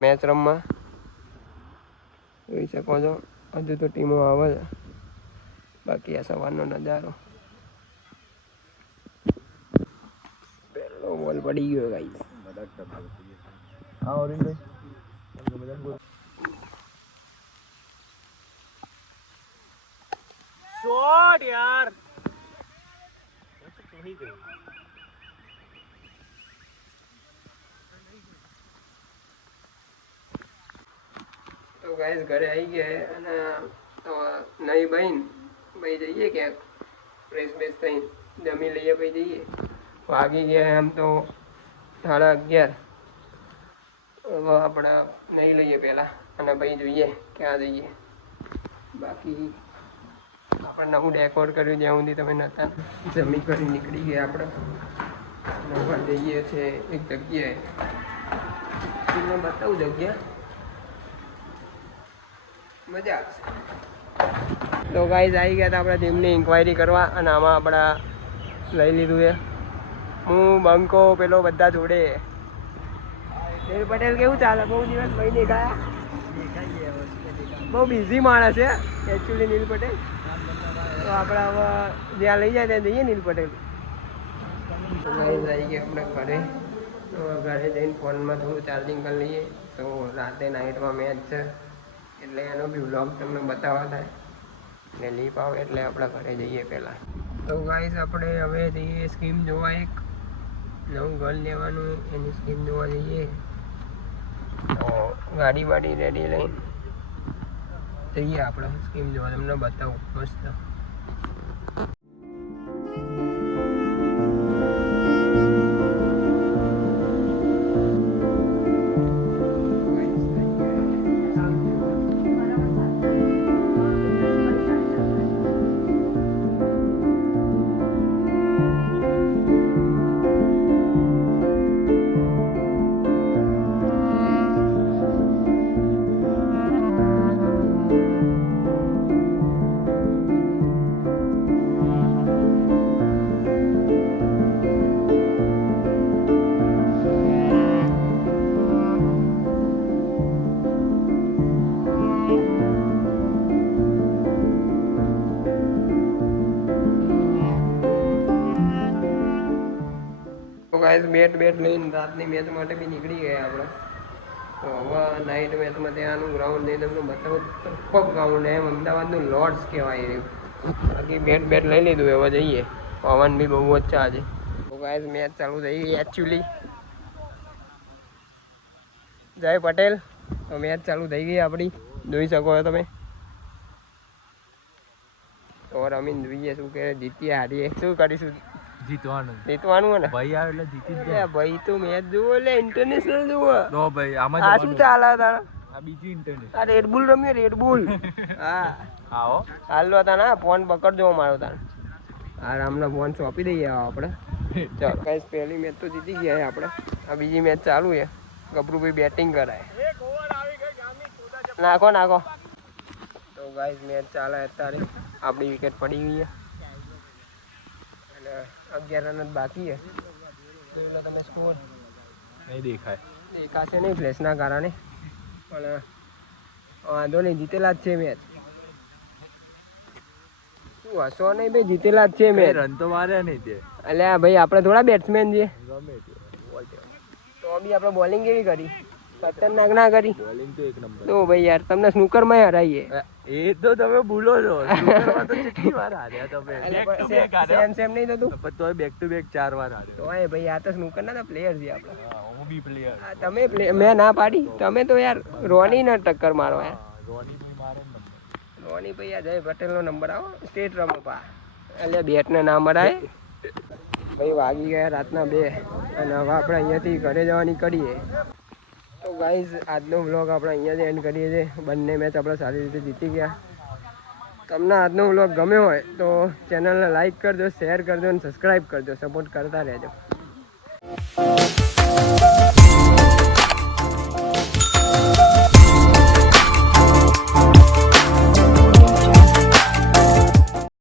Match રમવા જોઈ શકો છો. હજુ તો ટીમો આવે છે, બાકી આ સવારનો નજારો. પહેલો બોલ પડી ગયો ગાઈસ. શોટ યાર. તો ગાઈસ ઘરે આવી ગયા અને નહીં ભાઈ જઈએ ક્યાંક ફ્રેશ બેસ થઈને જમી લઈએ પછી જઈએ. વાગી ગયા એમ તો 11:30. હવે આપણે નહીં લઈએ પહેલાં અને પછી જોઈએ ક્યાં જઈએ. બાકી આપણે નવું ડેકોર કર્યું જ્યાં સુધી તમે નહોતા. જમી કરી નીકળી ગયા આપણે. નવા જઈએ છે એક જગ્યાએ, તમને બતાવું જગ્યા, મજા આવશે. તો ગાઈઝ આવી ગયા હતા આપણે જીમની ઇન્ક્વાયરી કરવા અને આમાં આપણા લઈ લીધું છે. હું બંકો પેલો બધા જોડે. દેવ પટેલ કેવું ચાલે? બહુ દિવસ ભાઈ દેખાયા. બહુ બિઝી માણસ છે એકચ્યુઅલી નીલ પટેલ. તો આપણે હવે જ્યાં લઈ જાય ત્યાં જઈએ નીલ પટેલ. આવી ગયા આપણે ઘરે. તો ઘરે જઈને ફોનમાં થોડું ચાર્જિંગ કરી લઈએ. તો રાતે નાઇટમાં મેચ છે એટલે એનો બી વ્લોગ તમને બતાવવા થાય ને લીપ આવે એટલે આપણે ઘરે જઈએ પહેલાં. તો ગાઈસ આપણે હવે જઈએ સ્કીમ જોવા. એક નવું ઘર લેવાનું, એની સ્કીમ જોવા જઈએ. તો ગાડી વાડી રેડી લઈને જઈએ આપણે સ્કીમ જોવા. તમને બતાવું મસ્ત. ગાઈસ બેટ લઈને રાતની મેચ માટે બી નીકળી ગયા આપણે. તો હવે નાઇટ મેચમાં ત્યાંનું ગ્રાઉન્ડ લઈને તમને બતાવું. ટોપ ગ્રાઉન્ડ એમ અમદાવાદનું લોર્ડ્સ કહેવાય રહ્યું. બાકી બેટ લઈ લીધું. હવે જઈએ. પવન બી બહુ જ છે આજે. તો ગાઈસ મેચ ચાલુ થઈ ગઈ એકચ્યુઅલી. જય પટેલ. તો મેચ ચાલુ થઈ ગઈ આપણી, જોઈ શકો છો તમે. તો રમીને જોઈએ શું કે જીતીએ હારીએ શું કરીશું. જીતવાનું હે ને ભાઈ. આવે એટલે જીતી જ જાય ભાઈ. તો મેચ જુઓ એટલે ઇન્ટરનેશનલ જુઓ. નો ભાઈ આમાં આ શું ચાલે તારા? આ બીજી ઇન્ટરનેશનલ. આ રેડબુલ રમ્યો રેડબુલ. હા આવો હાલો તા ના ફોન પકડજો મારો તાર. આ રામના ફોન સોંપી દઈએ આપણે. ચાલો ગાઈસ પહેલી મેચ તો જીતી ગયા આપણે. આ બીજી મેચ ચાલુ છે. ગબરુભાઈ બેટિંગ કરાય. એક ઓવર આવી ગઈ ગામની. નાખો. તો ગાઈસ મેચ ચાલે અત્યારે. આપણી વિકેટ પડી ગઈ છે અને 11 રન જ બાકી છે. તો એટલે તમે સ્કોર નહીં દેખાશે નહીં ફ્લેશના કારણે, પણ વાંધો નહીં. જીતેલા જ છે મેચ. શું હસો નહીં ભાઈ, જીતેલા જ છે મેચ. રન તો મારે નહીં તે. અલ્યા ભાઈ આપણે થોડા બેટ્સમેન છીએ. તો બી આપણે બોલિંગ કેવી કરી? ખતરનાક ના કરી બોલિંગ તો એક નંબર. તો ભાઈ યાર તમને સ્નૂકરમાં હરાઈએ. એ તો તમે ભૂલો છો. સ્નૂકરમાં તો કેટલી વાર હાર્યા તમે. સેમ નહીં થતું. તો બેક ટુ બેક 4 વાર હાર્યો. તો ભાઈ આ તો સ્નૂકરના તો પ્લેયર છે આપણે. હા હું બી પ્લેયર. તમે મેં ના પાડી. તમે તો યાર રોની ને ટક્કર મારો યાર. રોની ભાઈ મારે નંબર. રોની ભાઈ આ જય પટેલનો નંબર આવો સ્ટેટ રમો પા. એટલે બેટને ના મરાય ભાઈ. વાગી ગયા રાતના 2 અને હવે આપણે અહીંયાથી ઘરે જવાની કરીએ. તો ગાઈઝ આજનો વ્લોગ આપણે અહીંયા જ એન્ડ કરીએ છીએ. બંને મેચ આપણે સારી રીતે જીતી ગયા. તમને આજનો વ્લોગ ગમ્યો હોય તો ચેનલને લાઈક કરજો, શેર કરજો અને સબસ્ક્રાઈબ કરજો. સપોર્ટ કરતા રહેજો.